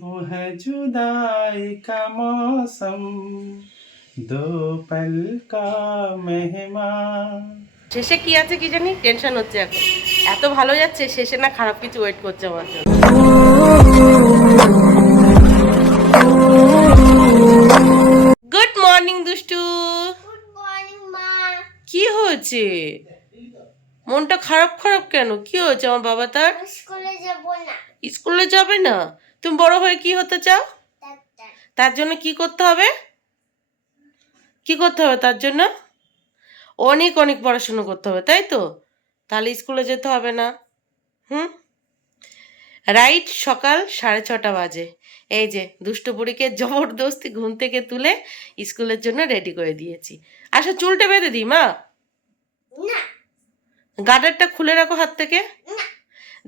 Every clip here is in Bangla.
वो है जुदाई का मौसम दो पल का मेहमान। শেষে কি আছে কি জানি, টেনশন হচ্ছে এখন। এত ভালো যাচ্ছে, শেষে না খারাপ কিছু ওয়েট করছে আমার জন্য। গুড মর্নিং দুষ্টু। গুড মর্নিং মা। কি হয়েছে? মনটা খারাপ খারাপ কেন? কি হয়েছে আমার বাবা? তার স্কুলে যাব না। স্কুলে যাবে না? তুমি বড় হয়ে কি হতে চাও? ডাক্তার। তার জন্য কি করতে হবে? কি করতে হবে তার জন্য? অনেক অনেক পড়াশুনো করতে হবে, তাই তো? তাহলে স্কুলে যেতে হবে না। হুম, রাইট। সকাল 6:30 বাজে। এই যে দুষ্টু বুড়িকে জবরদস্তি ঘুম থেকে তুলে স্কুলের জন্য রেডি করে দিয়েছি। আসো চুলটা বেঁধে দিই মা। না গার্ডারটা খুলে রাখো হাত থেকে। না।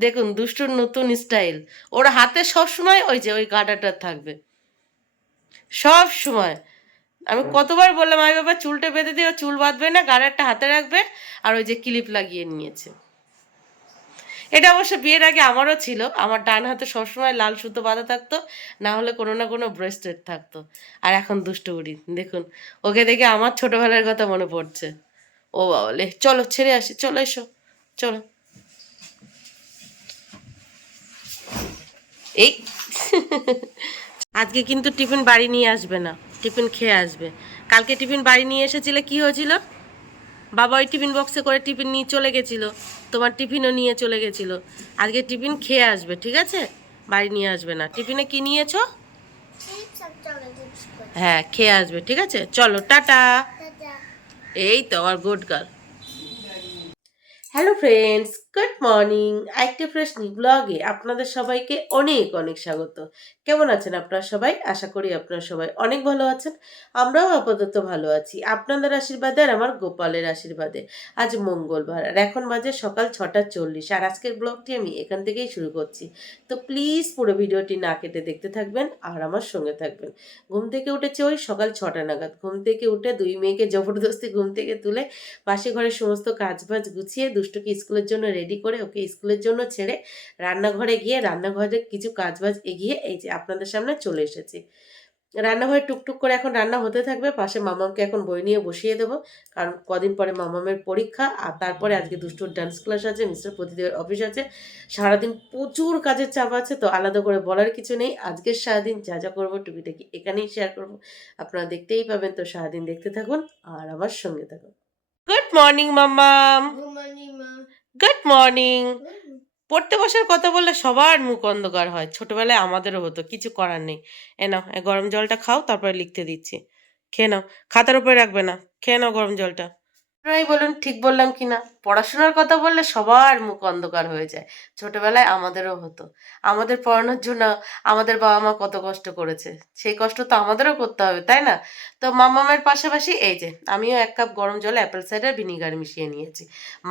দেখুন দুষ্টুর নতুন স্টাইল। ওর হাতে সব সময় ওই যে ওই গার্ডারটা থাকবে সব সময়। আমি কতবার বললাম আমি বাবা চুলটা বেঁধে দিও, চুল বাঁধবে না, গার্ডারটা হাতে রাখবে। আর ওই যে ক্লিপ লাগিয়ে নিয়েছে। এটা অবশ্য বিয়ের আগে আমারও ছিল। আমার ডান হাতে সবসময় লাল সুতো বাঁধা থাকতো, না হলে কোনো না কোনো ব্রেসলেট থাকতো। আর এখন দুষ্টু বুড়ি দেখুন, ওকে দেখে আমার ছোটবেলার কথা মনে পড়ছে। ও বাবা লে, চলো ছেড়ে আসি, চলো এসো, চলো। এই আজকে কিন্তু টিফিন বাড়ি নিয়ে আসবে না, টিফিন খেয়ে আসবে। কালকে টিফিন বাড়ি নিয়ে এসেছিলে, কি হয়েছিল? বাবা ওই টিফিন বক্সে করে টিফিন নিয়ে চলে গেছিলো, তোমার টিফিনও নিয়ে চলে গেছিলো। আজকে টিফিন খেয়ে আসবে, ঠিক আছে? বাড়ি নিয়ে আসবে না। টিফিনে কি নিয়েছো? চিপস আর চকলেট করে। হ্যাঁ খেয়ে আসবে, ঠিক আছে? চলো টাটা। দাদা। এই তো আমার good girl. Hello friends, good morning. একটা ফ্রেশ নিউ ব্লগে আপনাদের সবাইকে অনেক অনেক স্বাগত। কেমন আছেন আপনারা সবাই? আশা করি আপনারা সবাই অনেক ভালো আছেন। আমরাও আপাতত ভালো আছি আপনাদের আশীর্বাদে আর আমার গোপালের আশীর্বাদে। আজ মঙ্গলবার আর এখন বাজে সকাল 6:40। আর আজকের ব্লগটি আমি এখান থেকেই শুরু করছি। তো প্লিজ পুরো ভিডিওটি না কেটে দেখতে থাকবেন আর আমার সঙ্গে থাকবেন। ঘুম থেকে উঠেছে ওই সকাল 6টা নাগাদ। ঘুম থেকে উঠে দুই মেয়েকে জবরদস্তি ঘুম থেকে তুলে পাশে ঘরের সমস্ত কাজবাজ গুছিয়ে দুষ্টুকে স্কুলের জন্য রেডি করে ওকে স্কুলের জন্য ছেড়ে রান্নাঘরে গিয়ে রান্নাঘরে কিছু কাজবাজ এগিয়ে এই যে আপনাদের সামনে চলে এসেছি। রান্নাঘরে টুকটুক করে এখন রান্না হতে থাকবে। পাশে মামামকে এখন বই নিয়ে বসিয়ে দেবো, কারণ কদিন পরে মামামের পরীক্ষা। আর তারপরে আজকে দুষ্টুর ডান্স ক্লাস আছে, মিস্টার প্রতিদেবের অফিস আছে। সারাদিন প্রচুর কাজের চাপ আছে, তো আলাদা করে বলার কিছু নেই। আজকের সারাদিন যা যা করবো টুকিটাকি এখানেই শেয়ার করবো, আপনারা দেখতেই পাবেন। তো সারাদিন দেখতে থাকুন আর আমার সঙ্গে থাকুন। গুড মর্নিং মাম্মাম। গুড মর্নিং মা। Good morning. পড়তে বসার কথা বললে সবার মুখ অন্ধকার হয়, ছোটবেলায় আমাদেরও হতো, কিছু করার নেই। এ নাও এই গরম জলটা খাও, তারপরে লিখতে দিচ্ছি। খেয়ে নাও, খাতার উপরে রাখবে না, খেয়ে নাও গরম জলটা। আপনারাই বলুন ঠিক বললাম কি না? পড়াশোনার কথা বললে সবার মুখ অন্ধকার হয়ে যায়। ছোটবেলায় আমাদেরও হতো। আমাদের পড়ানোর জন্য আমাদের বাবা মা কত কষ্ট করেছে, সেই কষ্ট তো আমাদেরও করতে হবে, তাই না? তো মামামের পাশাপাশি এই যে আমিও 1 কাপ গরম জলে অ্যাপেল সাইডার ভিনিগার মিশিয়ে নিয়েছি।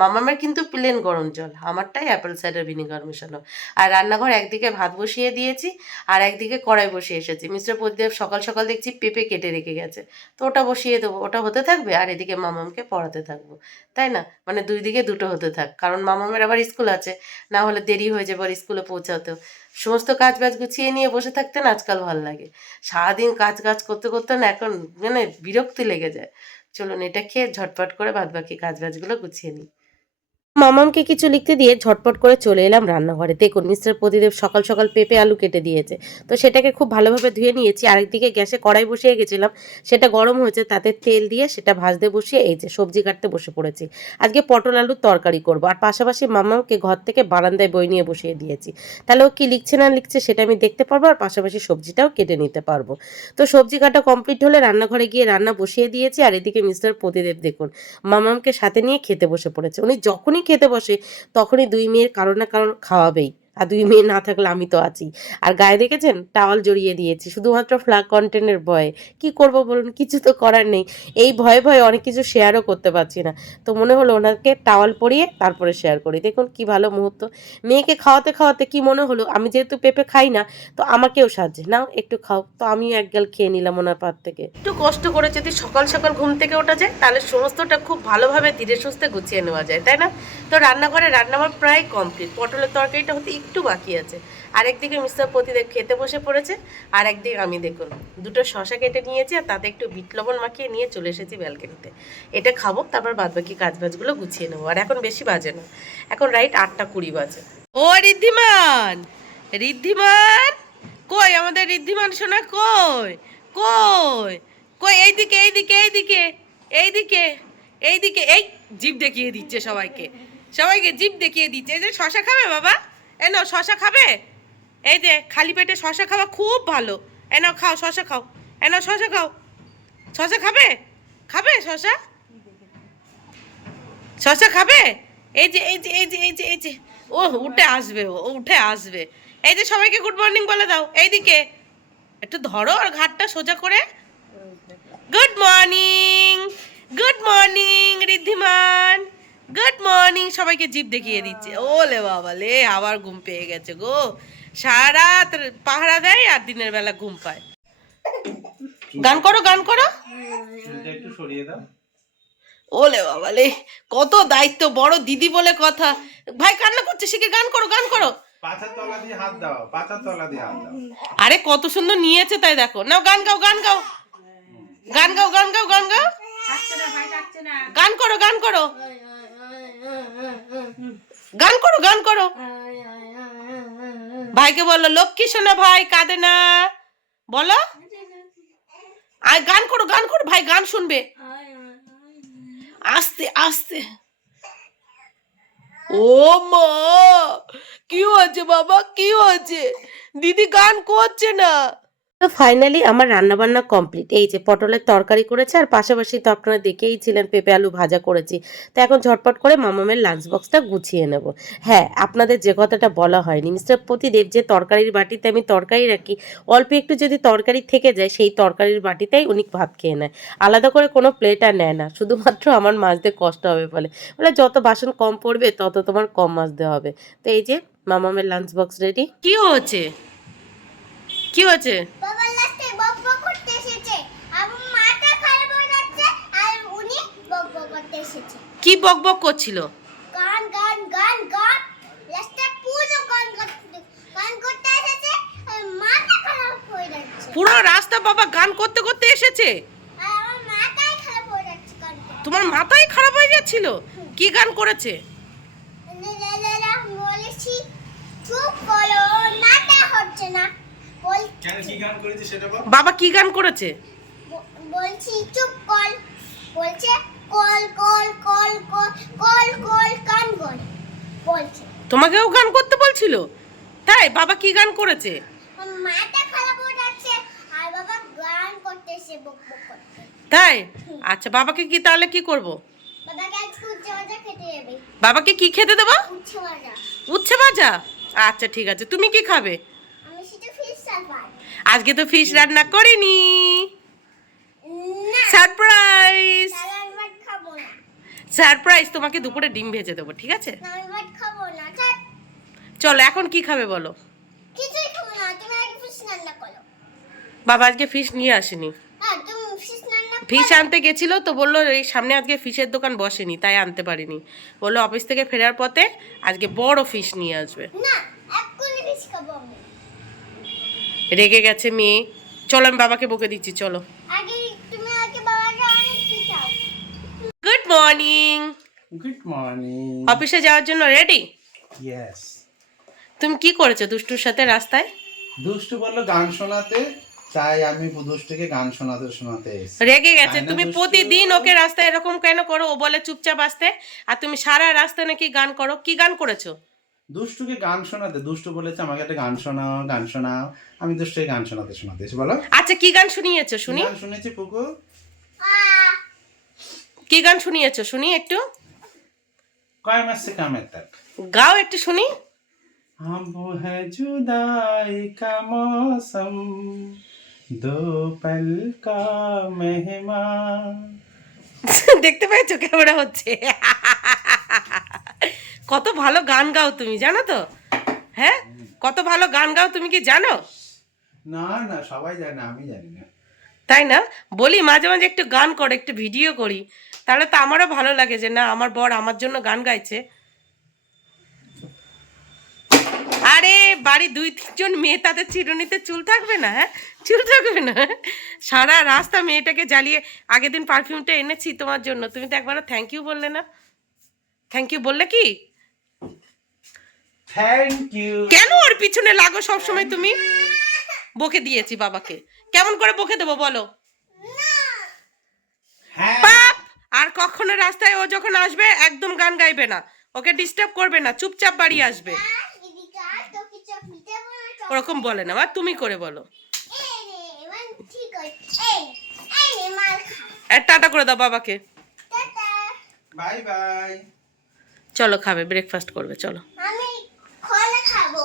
মামামের কিন্তু প্লেন গরম জল, আমারটাই অ্যাপেল সাইডার ভিনিগার মেশানো। আর রান্নাঘর একদিকে ভাত বসিয়ে দিয়েছি আর একদিকে কড়াই বসিয়ে এসেছি। মিস্টার প্রদীপ সকাল সকাল দেখছি পেঁপে কেটে রেখে গেছে, তো ওটা বসিয়ে দেবো, ওটা হতে থাকবে। আর এদিকে মামামকে পড়াতে থাকবো, তাই না? মানে দুই দিকে দুটো হতে থাক, কারণ মামামের আবার স্কুল আছে, না হলে দেরি হয়ে যাবে আর স্কুলে পৌঁছাতেও। সমস্ত কাজ বাজ গুছিয়ে নিয়ে বসে থাকতে না আজকাল ভালো লাগে। সারাদিন কাজ কাজ করতে করতে না এখন মানে বিরক্তি লেগে যায়। চলুন এটা খেয়ে ঝটপট করে বাদ বাকি কাজ বাজগুলো গুছিয়ে নিই। মামামকে কিছু লিখতে দিয়ে ঝটপট করে চলে এলাম রান্নাঘরে। দেখুন মিস্টার প্রদীপ সকাল সকাল পেঁপে আলু কেটে দিয়েছে, তো সেটাকে খুব ভালোভাবে ধুয়ে নিয়েছি। আরেকদিকে গ্যাসে কড়াই বসিয়ে গেছিলাম, সেটা গরম হয়েছে, তাতে তেল দিয়ে সেটা ভাজতে বসিয়ে এই যে সবজি কাটতে বসে পড়েছি। আজকে পটল আলুর তরকারি করব। আর পাশাপাশি মামামকে ঘর থেকে বারান্দায় বই নিয়ে বসিয়ে দিয়েছি, তাহলে ও কি লিখছে না লিখছে সেটা আমি দেখতে পারবো, আর পাশাপাশি সবজিটাও কেটে নিতে পারবো। তো সবজি কাটা কমপ্লিট হলে রান্নাঘরে গিয়ে রান্না বসিয়ে দিয়েছি। আর এদিকে মিস্টার প্রদীপ দেখুন মামামকে সাথে নিয়ে খেতে বসে পড়েছে। উনি যখনই খেতে বসে তখনই দুই মেয়ের কারো না কারো খাওয়াবেই, আর দুই মেয়ে না থাকলে আমি তো আছি। আর গায়ে দেখেছেন টাওয়াল জড়িয়ে দিয়েছি, শুধুমাত্র ফ্ল্যাগ কন্টেন্টের ভয়ে। কি করব বলুন, কিছু তো করার নেই। এই ভয়ে ভয়ে অনেক কিছু শেয়ারও করতে পারছি না, তো মনে হলো ওনাকে টাওয়াল পরিয়ে তারপরে শেয়ার করি। দেখুন কি ভালো মুহূর্ত। মেয়েকে খাওয়াতে খাওয়াতে কি মনে হলো আমি যেহেতু পেঁপে খাই না, তো আমাকেও সাজে নাও একটু খাও, তো আমিও এক গাল খেয়ে নিলাম ওনার পাত থেকে। একটু কষ্ট করে যদি সকাল সকাল ঘুম থেকে ওঠা যায়, তাহলে সমস্তটা খুব ভালোভাবে ধীরে সুস্থে গুছিয়ে নেওয়া যায়, তাই না? তো রান্নাঘরে রান্না আমার প্রায় কমপ্লিট। পটলের তরকারিটা হতে একটু বাকি আছে। আর একদিকে মিস্টার প্রতিদেব খেতে বসে পড়েছে, আর একদিকে আমি দেখুন দুটো শশা কেটে নিয়েছি আর তাতে একটু বিট লবণ মাখিয়ে নিয়ে চলে এসেছি ব্যালকনিতে। এটা খাবো, তারপর বাদবাকি কাজবাজগুলো গুছিয়ে নেবো। আর এখন বেশি বাজে না, এখন রাইট 8:20 বাজে। ও ঋদ্ধিমান, ঋদ্ধিমান কই আমাদের ঋদ্ধিমান সোনা, কই কই কই? এইদিকে এইদিকে এইদিকে এইদিকে এইদিকে। এই জিভ দেখিয়ে দিচ্ছে সবাইকে, সবাইকে জিভ দেখিয়ে দিচ্ছে। এই যে শশা খাবে বাবা, এ নাও শশা খাবে। এই যে খালি পেটে শশা খাওয়া খুব ভালো। এ নাও খাও শশা খাও, এ নাও শশা খাও। শশা খাবে, খাবে শশা, শশা খাবে। এই যে এই যে এই যে এই যে এই যে ও উঠে আসবে, ও উঠে আসবে। এই যে সবাইকে গুড মর্নিং বলে দাও। এইদিকে একটু ধরো আর ঘাটটা সোজা করে। Good morning, good morning Riddhiman, good morning. সবাইকে জিভ দেখিয়ে দিচ্ছে। ওলে বাবা লে, আবার ঘুম পেয়ে গেছে গো। সারা রাত পাহারা দেয় আর দিনের বেলা ঘুম পায়। গান করো, গান করো। চুলটা একটু সরিয়ে দাও। ওলে বাবা লে, কত দায়িত্ব, বড় দিদি বলে কথা। ভাই কান্না করছে, শিখে গান করো, গান করো। পাছার তলা দিয়ে হাত দাও, পাছার তলা দিয়ে হাত দাও। আরে কত সুন্দর নিয়েছে তাই দেখো। নাও গান গাও, গান গাও, গান গাও, গান গাও, গান গাও। গান করো, গান করো, গান করো, গান করো। ভাইকে বলো লক্ষ্মী সোনা ভাই কাঁদে না, বলো। আর গান করো, গান করো, ভাই গান শুনবে। আস্তে আস্তে। ও মা, কি হয়েছে বাবা, কি হয়েছে? দিদি গান করছে না। তো ফাইনালি আমার রান্নাবান্না কমপ্লিট। এই যে পটলের তরকারি করেছে আর পাশাপাশি তো আপনারা দেখেই ছিলেন পেঁপে আলু ভাজা করেছি। তো এখন ঝটপট করে মামামের লাঞ্চ বক্সটা গুছিয়ে নেব। হ্যাঁ, আপনাদের যে কথাটা বলা হয়নি, মিস্টার প্রতিদেব যে তরকারির বাটিতে আমি তরকারি রাখি, অল্প একটু যদি তরকারি থেকে যায় সেই তরকারির বাটিতেই উনি ভাত খেয়ে নেয়, আলাদা করে কোনো প্লেট আর নেয় না। শুধুমাত্র আমার মাজতে কষ্ট হবে বলে, যত বাসন কম পড়বে তত তোমার কম মাজতে হবে। তো এই যে মামামের লাঞ্চ বক্স রেডি। কি হয়েছে, কি হয়েছে? বাবা লাস্টে বকবক করতে এসেছে, আমার মাথা খারাপ হয়ে যাচ্ছে আর উনি বকবক করতে এসেছে। কি বকবক করছিল? গান গান গান গান, লাস্টে পুরো গান করতে এসেছে আর মাথা খারাপ হয়ে যাচ্ছে। পুরো রাস্তা বাবা গান করতে করতে এসেছে, আর আমার মাথাই খারাপ হয়ে যাচ্ছে গান করতে। তোমার মাথাই খারাপ হয়ে যাচ্ছিল? কি গান করেছে? বলেছি চুপ করো, মাথা হচ্ছে না। কেন কি গান করেছে সেটা বল। বাবা কি গান করেছে? বলছি চুপ কর, বলছে call call call call call call কান কল বলছে। তোমাকেও গান করতে বলছিল? তাই? বাবা কি গান করেছে? মাথা খারাপ হয়ে যাচ্ছে আর বাবা গান করতেছে বকবক করতে। তাই? আচ্ছা, বাবাকে কি তাহলে কি করব? বাবাকে আজকে উচ্ছে ভাজা খেতে যাবে। বাবাকে কি খেতে দেবো? উচ্ছে ভাজা। উচ্ছে ভাজা? আচ্ছা ঠিক আছে, তুমি কি খাবে? আমি সেটা ফিশ সালবার। আজকে তো ফিশ রান্না করিনি, না সারপ্রাইজ। সালাদ ভাত খাবো না। সারপ্রাইজ, তোমাকে দুপুরে ডিম ভেজে দেবো, ঠিক আছে? না আমি ভাত খাবো না। থাক, চলো এখন কি খাবে বলো। কিছুই খাবো না, তুমি আগে ফিশ রান্না করো। বাবা আজকে ফিশ নিয়ে আসেনি, হ্যাঁ তুমি ফিশ রান্না ফিশ আনতে গেছিল তো বললো এই সামনে আজকে ফিশের দোকান বসেনি তাই আনতে পারিনি। বললো অফিস থেকে ফেরার পথে আজকে বড় ফিশ নিয়ে আসবে। না, এক্ষুনি ফিশ খাবো আমি। রেগে গেছে মেয়ে। চলো আমি বাবাকে বকে দিচ্ছি, চলো। আগে তুমি আগে বাবাকে অনেক পিটাও। Good morning. Good morning. অফিসে যাওয়ার জন্য রেডি? ইয়েস। তুমি কি করেছো দুষ্টুর সাথে রাস্তায়? দুষ্টু বললো গান শোনাতে, তাই আমি দুষ্টুকে গান শোনাতে শোনাতে এসেছি। রেগে গেছে। তাই না তুমি দুষ্টু? প্রতিদিন ওকে রাস্তায় এরকম কেন করো? ও বলে চুপচাপ আসতে, আর তুমি সারা রাস্তা নাকি গান করো। কি গান করেছো? দুষ্টুকে গান শোনাতে, দুষ্টু বলেছে আমাকে একটা গান শোনাও, গান শোনাও। আমি দুষ্টুকে গান শোনাতে শোনাতে এসে বলো। আচ্ছা কি গান শুনিয়েছো শুনি? গান শুনেছি পুকু। কি গান শুনিয়েছো শুনি একটু? কয়মাস সে কামের তাক। গাও একটু শুনি। हम वो है जुदाई का मौसम, दो पल का मेहमान। দেখতে পেয়েছো ক্যামেরা হচ্ছে? কত ভালো গান গাও তুমি, জানো তো? হ্যাঁ, কত ভালো গান গাও তুমি, কি জানো? না না সবাই জানে, আমি জানি না। তাই না? বলি মাঝে মাঝে একটু গান করো, একটু ভিডিও করি, তাহলে তো আমারও ভালো লাগে যে না আমার বর আমার জন্য গান গাইছে। আরে বাড়ি 2-3 জন মেয়ে, তাদের চিরুনিতে চুল থাকবে না? হ্যাঁ, চুল থাকবে না? সারা রাস্তা মেয়েটাকে জ্বালিয়ে, আগের দিন পারফিউমটা এনেছি তোমার জন্য, তুমি তো একবারও থ্যাংক ইউ বললে না। থ্যাংক ইউ বললে কি? Thank you. কেন ওর পিছনে লাগো সব সময় তুমি? বকে দিয়েছি বাবাকে। কেমন করে বকে দেবো বলো? হ্যাঁ পাপ! আর কখনো রাস্তায় ও যখন আসবে একদম গান গাইবে না, ওকে ডিস্টার্ব করবে না, চুপচাপ বাড়ি আসবে। দিদিকা তোকে চকলেটে বানাতো ওরকম বলে না, বা তুমি করে বলো। এই রে এবার ঠিক আছে এই রে মাল খা আর টাটা করে দাও বাবাকে। Tata bye bye. চলো খাবে, ব্রেকফাস্ট করবে, চলো। আমি খোলা খাবো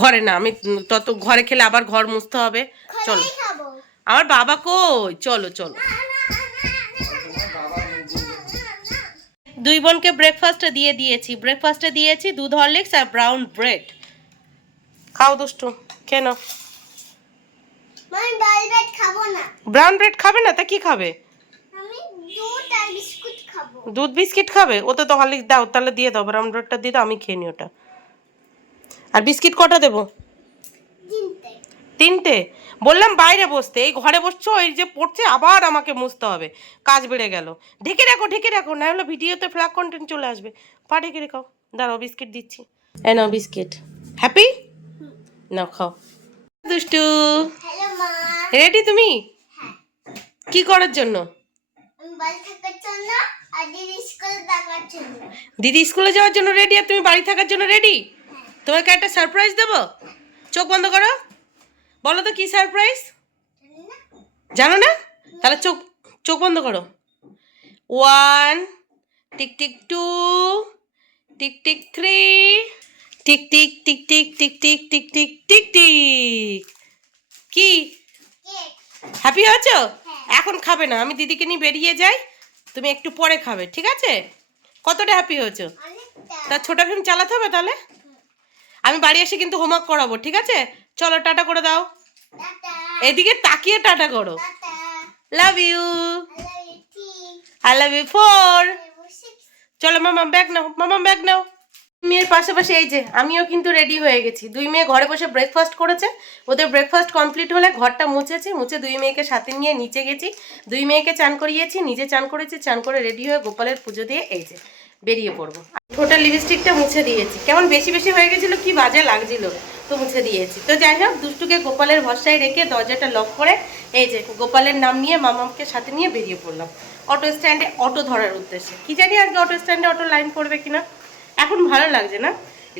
ঘরে না, আমি তত ঘরে খেলে আবার ঘর মুছতে হবে। চলো, খোলাই খাবো আমার বাবা কই? চলো চলো। দুই বোনকে ব্রেকফাস্টে দিয়ে দিয়েছি, ব্রেকফাস্টে দিয়েছি দুধ হরলিক্স আর ব্রাউন ব্রেড। খাও দুষ্টু, কেন আমি বালবেট খাবো না ব্রাউন ব্রেড খাবে না? তা কি খাবে? আমি দুধ আর বিস্কুট খাবো দুধ বিস্কিট খাবে? ওতে তো হরলিক্স দাও, তাহলে দিয়ে দাও, ব্রাউন ব্রেডটা দিয়ে দাও, আমি খেয়ে নি ওটা। আর বিস্কিট কটা দেবো? চিনতে 3টে। বললাম বাইরে বসতে, এই ঘরে বসছো, এই যে পড়ছে, আবার আমাকে মুছতে হবে, কাজ বেড়ে গেল। ঢেকে রাখো, ঢেকে রাখো, না হলে ভিডিওতে ফ্ল্যাগ কন্টেন্ট চলে আসবে। পা ঢেকে রেখো। দাঁড়াও, বিস্কিট দিচ্ছি। এ নাও বিস্কিট। হ্যাপি? নাও খাও। দুষ্টু, হ্যালো মা রেডি তুমি? হ্যাঁ কি করার জন্য? আমি বাড়ি থাকার জন্য আর দিদি স্কুলে থাকার জন্য দিদি স্কুলে যাওয়ার জন্য রেডি, আর তুমি বাড়ি থাকার জন্য রেডি? তোমাকে একটা সারপ্রাইজ দেবো, চোখ বন্ধ করো, বলো তো কি সারপ্রাইজ? জানো না? তাহলে চোখ চোখ বন্ধ করো। 1 tick tick 2 tick tick 3 tick tick tick tick tick tick tick tick tick tick. কি কেক হ্যাপি হয়েছো? হ্যাঁ। এখন খাবে না, আমি দিদিকে নিয়ে বেরিয়ে যাই, তুমি একটু পরে খাবে, ঠিক আছে? কতটা হ্যাপি হয়েছো? অনেকটা তা ছোট ফিল্ম চালাতে হবে তাহলে। আমি বাড়ি এসে কিন্তু হোমওয়ার্ক করাবো, ঠিক আছে? চলো টাটা করে দাও, টাটা এদিকে তাকিয়ে টাটা করো। Tata love you, I love you too. I love you 4। I love you. চলো মামা ব্যাগ নাও, মামা ব্যাগ নাও। মেয়ের পাশাপাশি এই যে আমিও কিন্তু রেডি হয়ে গেছি। দুই মেয়ে ঘরে বসে ব্রেকফাস্ট করেছে, ওদের ব্রেকফাস্ট কমপ্লিট হলে ঘরটা মুছেছি, মুছে দুই মেয়েকে সাথে নিয়ে নিচে গেছি, দুই মেয়েকে চান করিয়েছি, নিজে চান করেছি, চান করে রেডি হয়ে গোপালের পুজো দিয়ে এই যে বেরিয়ে পড়বো। ঠোঁটের লিপস্টিকটা মুছে দিয়েছি, কেমন বেশি বেশি হয়ে গেছিল, কি বাজে লাগছিল, তো মুছে দিয়েছি। তো যাই হোক, দুষ্টুকে গোপালের ভরসায় রেখে দরজাটা লক করে এই যে গোপালের নাম নিয়ে মামাকে সাথে নিয়ে বেরিয়ে পড়লাম অটো স্ট্যান্ডে, অটো ধরার উদ্দেশ্যে। কি জানি আজকে অটো স্ট্যান্ডে অটো লাইন পড়বে কিনা। এখন ভালো লাগছে না,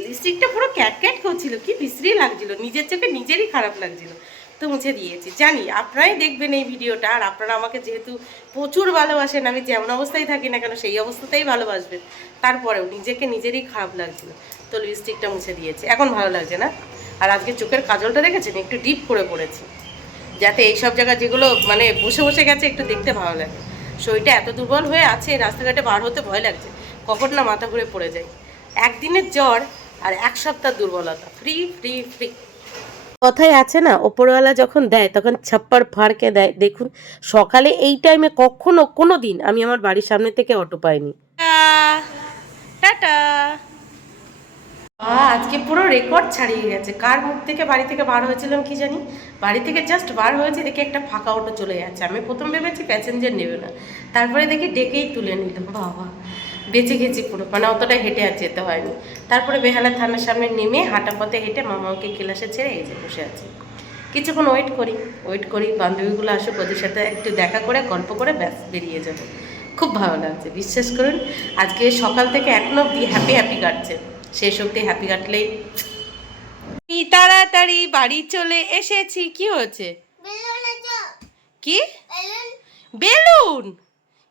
লিপস্টিকটা পুরো ক্যাট ক্যাট করছিল, কি বিশ্রী লাগছিল, নিজের চোখে নিজেরই খারাপ লাগছিল, তো মুছে দিয়েছি। জানি আপনারাই দেখবেন এই ভিডিওটা, আর আপনারা আমাকে যেহেতু প্রচুর ভালোবাসেন, আমি যেমন অবস্থায় থাকি না কেন সেই অবস্থাতেই ভালোবাসবেন, তারপরেও নিজেকে নিজেরই খারাপ লাগছিল, তো লিপস্টিকটা মুছে দিয়েছি, এখন ভালো লাগছে না। আর আজকে চোখের কাজলটা দেখেছেন, একটু ডিপ করে পড়েছি, যাতে এইসব জায়গা যেগুলো মানে বসে বসে গেছে একটু দেখতে ভালো লাগে। শরীরটা এত দুর্বল হয়ে আছে, রাস্তাঘাটে বার হতে ভয় লাগছে, কখন না মাথা ঘুরে পড়ে যায়। একদিনের জ্বর আর 1 সপ্তাহ দুর্বলতা, ফ্রি ফ্রি ফ্রি। কথায় আছে না, ওপরওয়ালা যখন দেয় তখন ছাপ্পার ফাড়কে দেয়। দেখুন সকালে এই টাইমে কখনো কোনো দিন আমি আমার বাড়ির সামনে থেকে অটো পাইনি। টাটা। আজকে পুরো রেকর্ড ছাড়িয়ে গেছে, কার মুখ থেকে বাড়ি থেকে বার হয়েছিলাম কি জানি, বাড়ি থেকে জাস্ট বার হয়েছে দেখি একটা ফাঁকা অটো চলে যাচ্ছে। আমি প্রথম ভেবেছি প্যাসেঞ্জার নেবে না, তারপরে দেখি ডেকেই তুলে নিলাম, বাবা বেঁচে গেছি পুরো, মানে অতটা হেঁটে আর যেতে হয়নি। তারপরে বেহালা থানার সামনে নেমে হাঁটা পথে হেঁটে মামাকে ক্লাসে ছেড়ে এই যে বসে আছি, কিছুক্ষণ ওয়েট করি বান্ধবীগুলো আসুক, ওদের সাথে একটু দেখা করে গল্প করে ব্যাস বেরিয়ে যাবো। খুব ভালো লাগছে, বিশ্বাস করুন আজকে সকাল থেকে এখনো অব্দি হ্যাপি হ্যাপি কাটছে, শেষ অব্দি হ্যাপি কাটলেই। তাড়াতাড়ি বাড়ি চলে এসেছি। কি হয়েছে? কি বেলুন?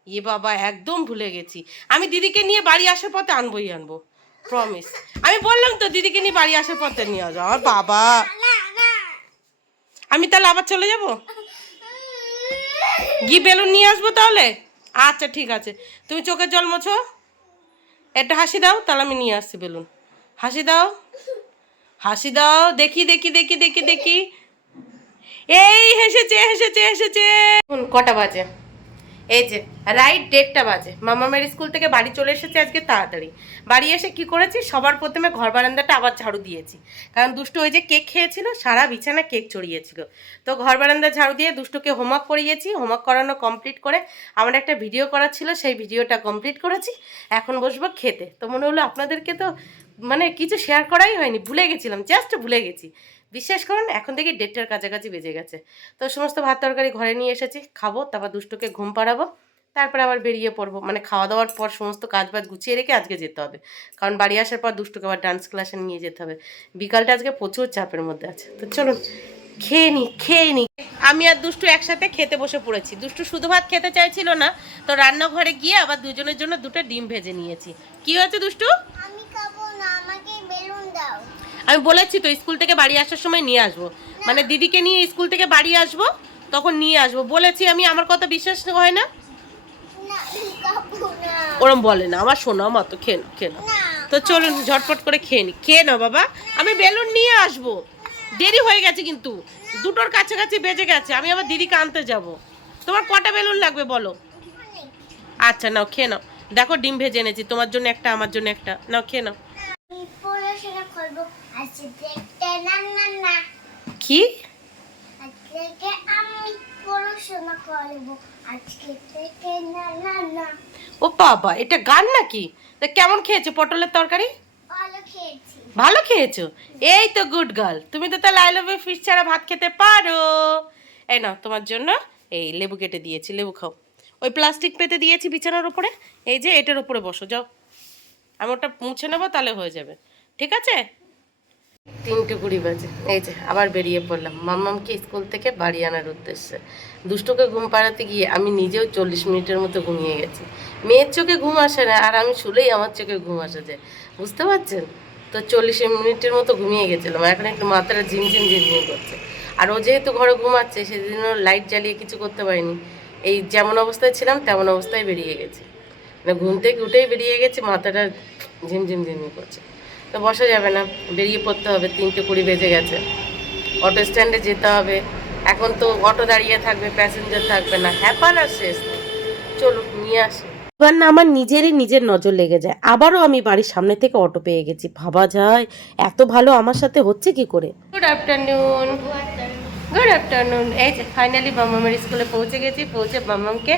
এ বাবা একদম ভুলে গেছি, আমি দিদিকে নিয়ে বাড়ি আসার পথে আনবো, প্রমিস। আমি বললাম তো দিদিকে নিয়ে বাড়ি আসার পথে নিয়ে আসবো। আমার বাবা, আমি তাহলে আবার চলে যাব, গিয়ে বেলুন নিয়ে আসবো তাহলে। আচ্ছা ঠিক আছে, তুমি চোখের জল মোছো, একটা হাসি দাও, তাহলে আমি নিয়ে আসছি বেলুন। হাসি দাও, হাসি দাও, দেখি দেখি দেখি দেখি দেখি, এই হেসেছে হেসেছে হেসেছে। কটা বাজে? এই যে রাইট 1:30 বাজে, মামামের স্কুল থেকে বাড়ি চলে এসেছে আজকে তাড়াতাড়ি। বাড়ি এসে কি করেছি, সবার প্রথমে ঘর বারান্দাটা আবার ঝাড়ু দিয়েছি, কারণ দুষ্টু ওই যে কেক খেয়েছিল, সারা বিছানা কেক ছড়িয়েছিল। তো ঘর বারান্দা ঝাড়ু দিয়ে দুষ্টুকে হোমওয়ার্ক করিয়েছি, হোমওয়ার্ক করানো কমপ্লিট করে আমার একটা ভিডিও করা ছিল, সেই ভিডিওটা কমপ্লিট করেছি। এখন বসবো খেতে। তো মনে হলো আপনাদেরকে তো মানে কিছু শেয়ার করাই হয়নি, ভুলে গেছিলাম, জাস্ট ভুলে গেছি। বিশ্বাস করুন, এখন থেকে 1:30টার কাছাকাছি বেজে গেছে। তো সমস্ত ভাত তরকারি ঘরে নিয়ে এসেছি, খাবো, তারপর দুষ্টুকে ঘুম পাড়াবো, তারপরে আবার বেরিয়ে পড়বো। মানে খাওয়া দাওয়ার পর সমস্ত কাজ বাজ গুছিয়ে রেখে আজকে যেতে হবে, কারণ বাড়ি আসার পর দুষ্টুকে আবার ডান্স ক্লাসে নিয়ে যেতে হবে। বিকালটা আজকে প্রচুর চাপের মধ্যে আছে। তো চলুন খেয়ে নি। আমি আর দুষ্টু একসাথে খেতে বসে পড়েছি। দুষ্টু শুধু ভাত খেতে চাইছিল না, তো রান্নাঘরে গিয়ে আবার দুজনের জন্য 2টা ডিম ভেজে নিয়েছি। কি হয়েছে দুষ্টু? আমি খাবো না, আমাকে বেলুন দাও। আমি বলেছি তো স্কুল থেকে বাড়ি আসার সময় নিয়ে আসবো, মানে দিদিকে নিয়ে স্কুল থেকে বাড়ি আসবো, তখন নিয়ে আসবো বলেছি আমি। আমার কথা বিশ্বাস হয় না? না আমি খাবো না। ওরম বলে না, আমার শোনা মা। তো খেয়ে নাও। না তো চলুন ঝটপট করে খেয়ে নাও বাবা, আমি বেলুন নিয়ে আসবো। দেরি হয়ে গেছে কিন্তু, 2টোর কাছাকাছি বেজে গেছে, আমি আবার দিদিকে আনতে যাব। তোমার কটা বেলুন লাগবে বলো? অনেক। আচ্ছা নাও, খেয়ে নাও। দেখো ডিম ভেজে এনেছি, তোমার জন্য একটা, আমার জন্য একটা। নাও খেয়ে নাও। আমি পড়াশোনা করবো আজকে থেকে। না না না, কি? আজকে থেকে আমি পড়াশোনা করবো আজকে থেকে। না না না, ও বাবা, এটা গান নাকি? তা কেমন খেয়েছো পটলের তরকারি? ভালো খেয়েছি। ভালো খেয়েছো? এই তো গুড গার্ল, তুমি তো তাহলে আই লাভ ইউ ফিশ ছাড়া ভাত খেতে পারো। এই নাও তোমার জন্য এই লেবু কেটে দিয়েছি, লেবু খাও। ওই প্লাস্টিক পেতে দিয়েছি বিছানার উপরে, এই যে এটার উপরে বসো, যাও। আমি ওটা মুছে নেবো, তাহলে হয়ে যাবে, ঠিক আছে? 3:20 বাজে, এই যে আবার বেরিয়ে পড়লাম মাম্মামকে স্কুল থেকে বাড়ি আনার উদ্দেশ্যে। দুষ্টুকে ঘুম পাড়াতে গিয়ে আমি নিজেও 40 মিনিটের মতো ঘুমিয়ে গেছি। মেয়ের চোখে ঘুম আসে না, আর আমি শুলেই আমার চোখে ঘুম আসে যায়, বুঝতে পারছেন? তো 40 মিনিটের মতো ঘুমিয়ে গেছিলাম, এখন একটু মাথাটা ঝিমঝিম করছে। আর ও যেহেতু ঘরে ঘুমাচ্ছে, সেদিনও লাইট জ্বালিয়ে কিছু করতে পারিনি, এই যেমন অবস্থায় ছিলাম তেমন অবস্থায় বেরিয়ে গেছি, মানে ঘুম থেকে উঠেই বেরিয়ে গেছি, মাথাটা ঝিমঝিম করছে। তো বসা যাবে না, বেরিয়ে পড়তে হবে, 3:20 বেজে গেছে। অটো স্ট্যান্ডে যেতে হবে, এখন তো অটো দাঁড়িয়ে থাকবে, প্যাসেঞ্জার থাকবে না, হ্যাপার আর শেষ নেই। চলুন নিয়ে আসি। এবার না আমার নিজের নজর লেগে যায়, আবারও আমি বাড়ির সামনে থেকে অটো পেয়ে গেছি। ভাবা যায় এত ভালো আমার সাথে হচ্ছে কি করে। Good afternoon. Good afternoon. এই যে ফাইনালি মামামের স্কুলে পৌঁছে গেছি, পৌঁছে মামামকে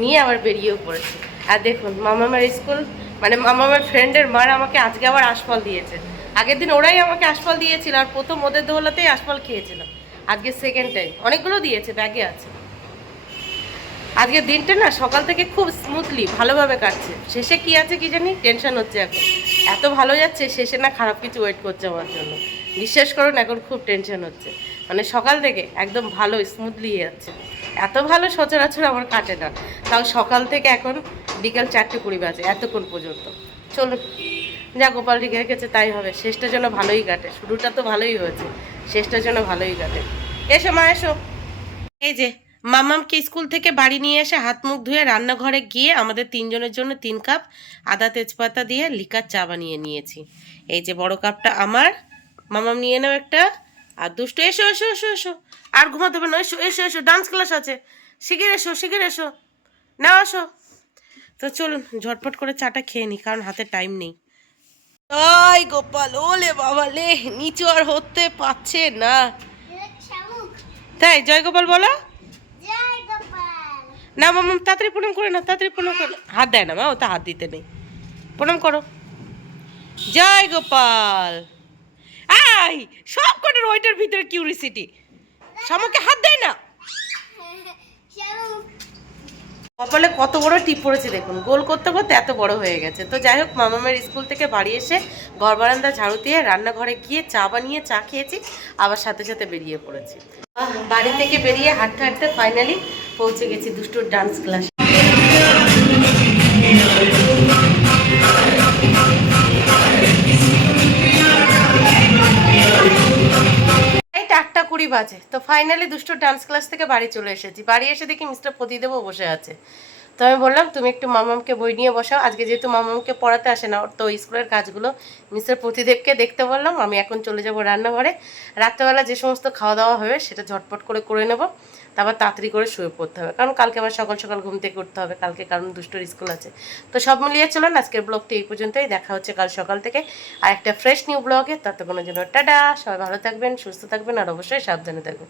নিয়ে আবার বেরিয়েও পড়েছি। আর দেখুন মামামের স্কুল, মানে মামামের ফ্রেন্ডের মার আমাকে আজকে আবার আশফল দিয়েছে। আগের দিন ওরাই আমাকে আশফল দিয়েছিল, আর প্রথম ওদের দৌলতেই আশফল খেয়েছিলাম। আজকে সেকেন্ড টাইম, অনেকগুলো দিয়েছে, ব্যাগে আছে। আজকের দিনটা না সকাল থেকে খুব স্মুথলি ভালোভাবে কাটছে। শেষে কি আছে কি জানি, টেনশন হচ্ছে এখন। এত ভালো যাচ্ছে, শেষে না খারাপ কিছু ওয়েট করছে আমার জন্য। বিশ্বাস করুন এখন খুব টেনশন হচ্ছে, মানে সকাল থেকে একদম ভালো স্মুথলি যাচ্ছে। এত ভালো সচরাচর আমার কাটে না, তাও সকাল থেকে এখন বিকাল 4:20 বাজে, এতক্ষণ পর্যন্ত। চলুন, যা গোপাল রেখে রেখেছে তাই হবে, শেষটা যেন ভালোই কাটে। শুরুটা তো ভালোই হয়েছে, শেষটা যেন ভালোই কাটে। এসো মা এসো। এই যে মামামকে স্কুল থেকে বাড়ি নিয়ে এসে হাত মুখ ধুয়ে রান্নাঘরে গিয়ে আমাদের 3জনের জন্য 3 কাপ আদা তেজপাতা দিয়ে লিকার চা বানিয়ে নিয়েছি। এই যে বড় কাপটা আমার, মামাম নিয়ে নাও একটা। আর দুষ্টু এসো এসো এসো এসো, আর ঘুমাতে হবে না, এসো এসো এসো, ডান্স ক্লাস আছে, শিগগির এসো, নাও আসো। তো চলুন ঝটপট করে চাটা খেয়ে নিই, কারণ হাতে টাইম নেই। ওই গোপাল, ওলে বাবা লে, নিচু আর হতে পারছে না। শামুক, তাই জয় গোপাল বলো জয় গোপাল। না। মামা তাড়াতাড়ি প্রণাম করে না, তাড়াতাড়ি প্রণাম করো। হাত দেয় না মা, ও তো হাত দিতে নেই। প্রণাম করো, জয় গোপাল। আই সব কটার ওইটার ভিতরে কিউরিসিটি, সামুকে হাত দেয় না। শামুক, কপালে কত বড় টিপ পড়েছে দেখুন, গোল করতে করতে এত বড় হয়ে গেছে। তো যাই হোক, মামামের স্কুল থেকে বাড়ি এসে ঘর বারান্দা ঝাড়ু দিয়ে রান্নাঘরে গিয়ে চা বানিয়ে চা খেয়েছি, আবার সাথে সাথে বেরিয়ে পড়েছি। বাড়ি থেকে বেরিয়ে হাঁটতে হাঁটতে ফাইনালি পৌঁছে গেছি দুষ্টুর ডান্স ক্লাস। এই 8:20 বাজে। তো ফাইনালি দুষ্টুর ডান্স ক্লাস থেকে বাড়ি চলে এসেছি। বাড়ি এসে দেখি মিস্টার প্রতিদেবও বসে আছে। তো আমি বললাম তুমি একটু মামামকে বই নিয়ে বসাও, আজকে যেহেতু মামামকে পড়াতে আসে না, ওর তো স্কুলের কাজগুলো মিস্টার প্রতিদেবকে দেখতে বললাম। আমি এখন চলে যাব রান্নাঘরে, রাত্রেবেলা যে সমস্ত খাওয়া দাওয়া হবে সেটা ঝটপট করে নেব, তারপর তাড়াতাড়ি করে শুয়ে পড়তে হবে, কারণ কালকে আবার সকাল সকাল ঘুম থেকে উঠতে হবে, কালকে কারণ দুষ্টর স্কুল আছে। তো সব মিলিয়ে চলুন আজকের ব্লগটি এই পর্যন্তই, দেখা হচ্ছে কাল সকাল থেকে আর একটা ফ্রেশ নিউ ব্লগে। ততক্ষণের জন্য টাটা, সবাই ভালো থাকবেন, সুস্থ থাকবেন আর অবশ্যই সাবধানে থাকবেন।